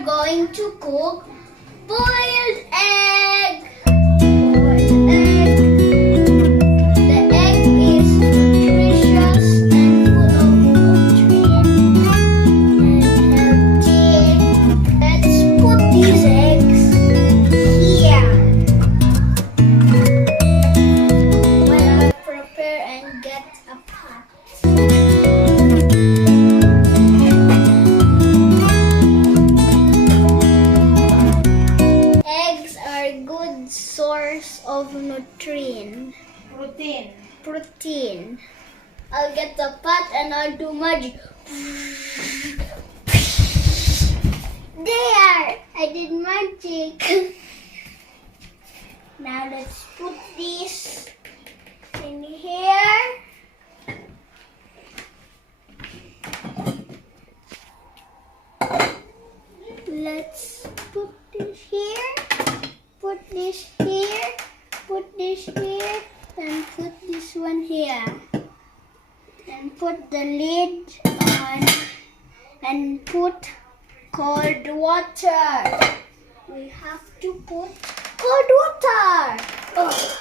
are going to cook boiled egg. Boiled egg. The egg is nutritious and full of nutrients and healthy. Let's put these eggs here. While I prepare and get a pot. Eggs are a good source of protein. I'll get the pot and I'll do magic. There! I did magic. Now let's put this in here. Let's put this here, put this here, put this here, and put this one here. And put the lid on and put cold water. We have to put cold water. Oh.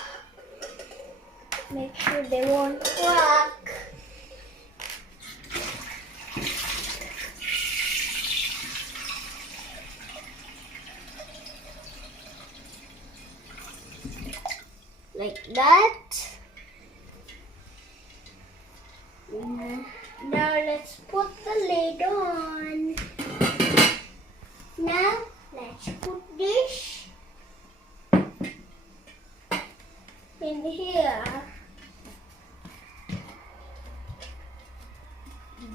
Make sure they won't crack. Like that. Now let's put the lid on. Now let's put this in here.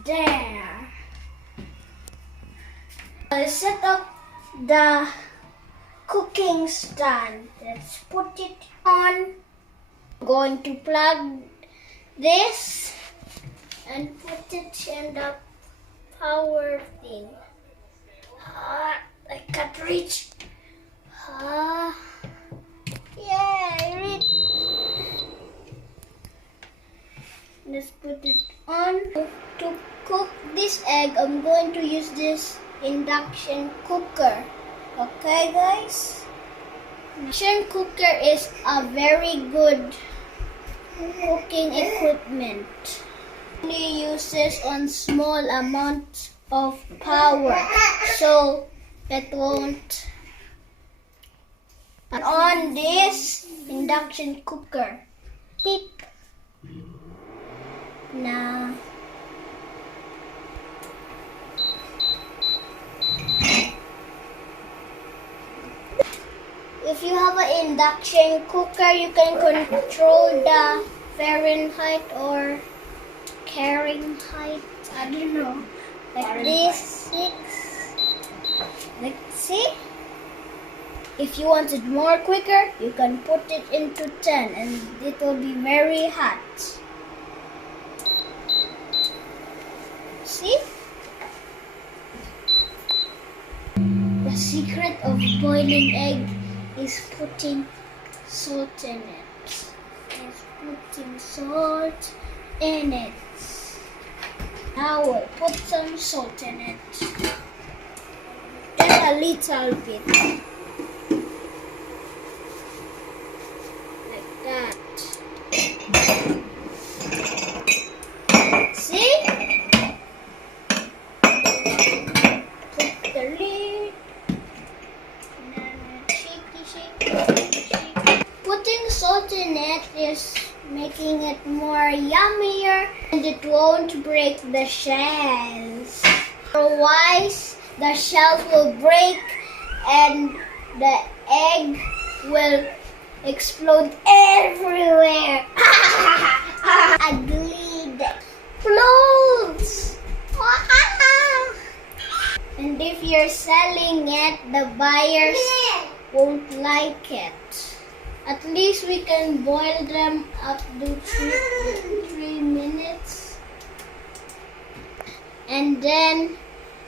There. I'll set up the cooking stand. Let's put it on. I'm going to plug this and put it in the power thing. I can't reach. Yeah, I reach. Let's put it on. To cook this egg, I'm going to use this induction cooker. Okay, guys? Induction cooker is a very good cooking equipment. Only uses on small amounts of power, so it won't. On this induction cooker, beep. Now. If you have an induction cooker, you can control the Fahrenheit or Fahrenheit. I don't know. Like this. Like, see? If you want it more quicker, you can put it into 10 and it will be very hot. See? The secret of boiling egg is putting salt in it. Is putting salt in it. Now we'll put some salt in it. Just a little bit. Like that. See? Put the lid. Putting salt in it is making it more yummier and it won't break the shells. Otherwise, the shells will break and the egg will explode everywhere. Ugly explodes. And if you're selling it, the buyers won't like it. At least we can boil them up to 3 minutes. And then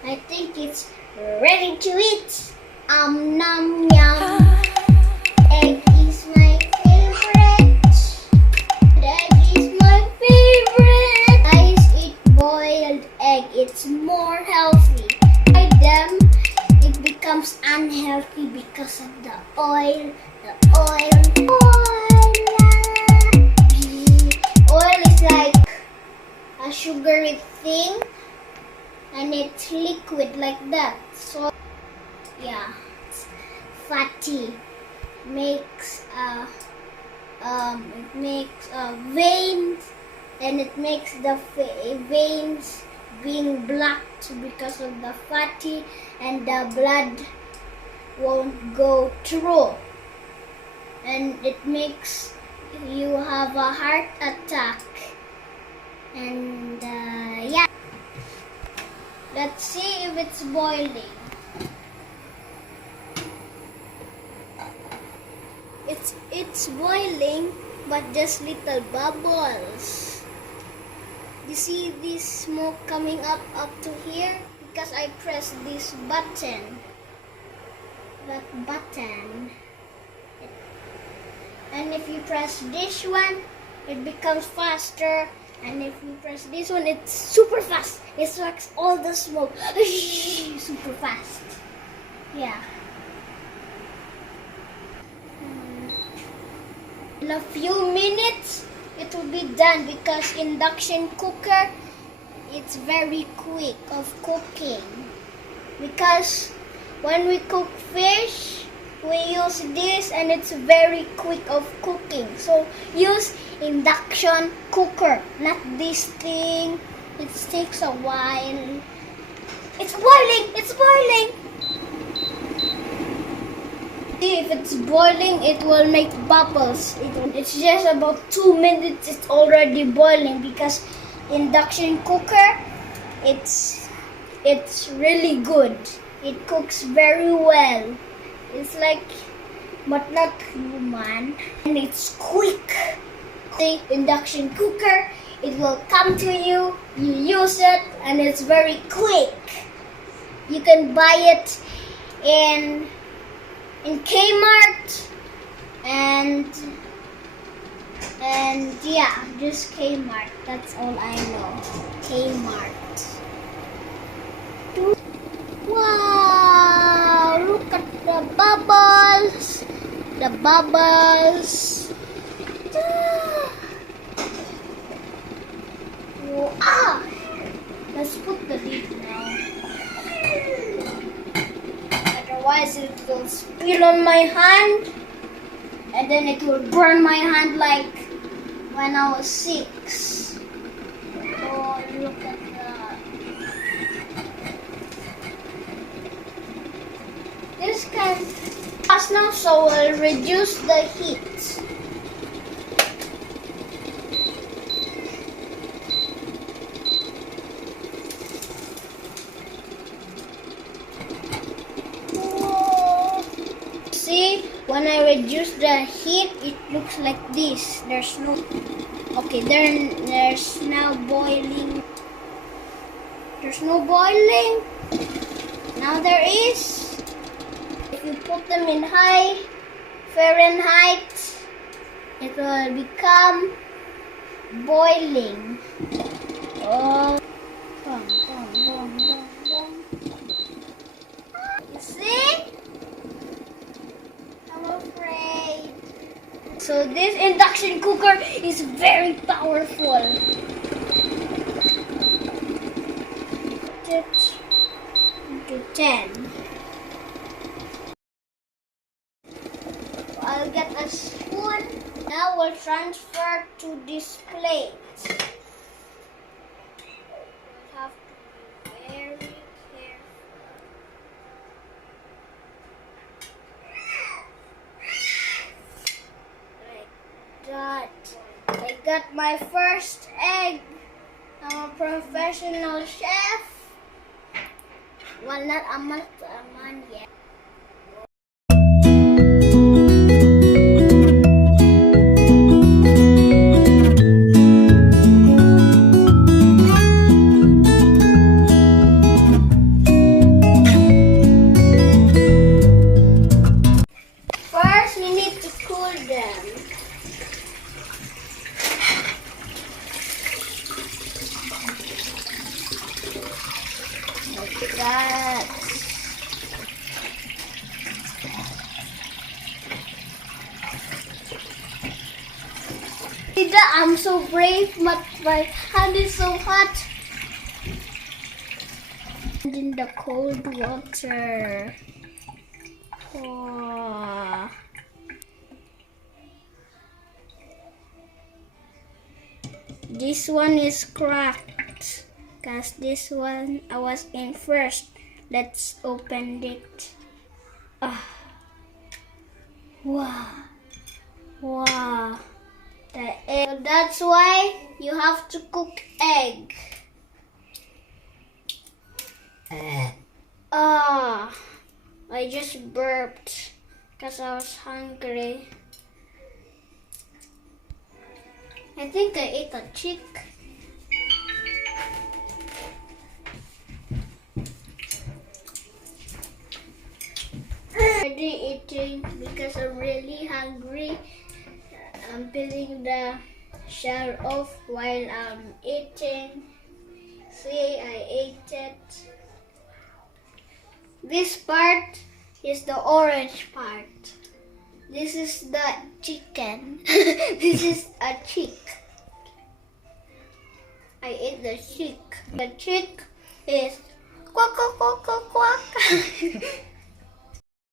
I think it's ready to eat. Nom yum. Egg is my favorite. Egg is my favorite. Guys, eat boiled egg. It's more healthy. By them, it becomes healthy because of the oil. The oil is like a sugary thing, and it's liquid like that. So yeah, it's fatty. It makes veins, and it makes the veins being blocked because of the fatty, and the blood won't go through, and it makes you have a heart attack. And yeah, let's see if it's boiling. It's boiling, but just little bubbles. You see this smoke coming up to here because I pressed this button. That button. And if you press this one, it becomes faster. And if you press this one, it's super fast. It sucks all the smoke. Super fast. Yeah. In a few minutes, it will be done because induction cooker, it's very quick of cooking. Because when we cook fish, we use this and it's very quick of cooking. So use induction cooker, not this thing. It takes a while. It's boiling! It's boiling! See, if it's boiling, it will make bubbles. It's just about 2 minutes, it's already boiling because induction cooker, it's really good. It cooks very well. It's like, but not human. And it's quick. The induction cooker, it will come to you, you use it, and it's very quick. You can buy it in Kmart, and yeah, just Kmart. That's all I know. Kmart. Wow! Look at the bubbles. The bubbles. Ah! Let's put the lid now. Otherwise it will spill on my hand, and then it will burn my hand like when I was 6. Oh, look at that. This can pass now, so we'll reduce the heat. See, when I reduce the heat, it looks like this. There's no, okay, there's now boiling. There's no boiling. Now there is. If you put them in high Fahrenheit, it will become boiling. Oh, boom, boom, boom, boom, boom. You see? I'm afraid. So this induction cooker is very powerful. Put it into 10. I'll get a spoon. Now we'll transfer to this plate. We'll have to be very careful. Like that. I got my first egg. I'm a professional chef. Well, not a man yet. First, we need to cool them. Like that. I'm so brave, but my hand is so hot. And in the cold water. Wow. This one is cracked because this one I was in first. Let's open it. Wow. Wow. The egg. That's why you have to cook egg. I just burped because I was hungry. I think I ate a chick. I'm already eating because I'm really hungry. I'm peeling the shell off while I'm eating. See, I ate it. This part is the orange part. This is the chicken. This is a chick. I ate the chick. The chick is quack quack quack quack quack.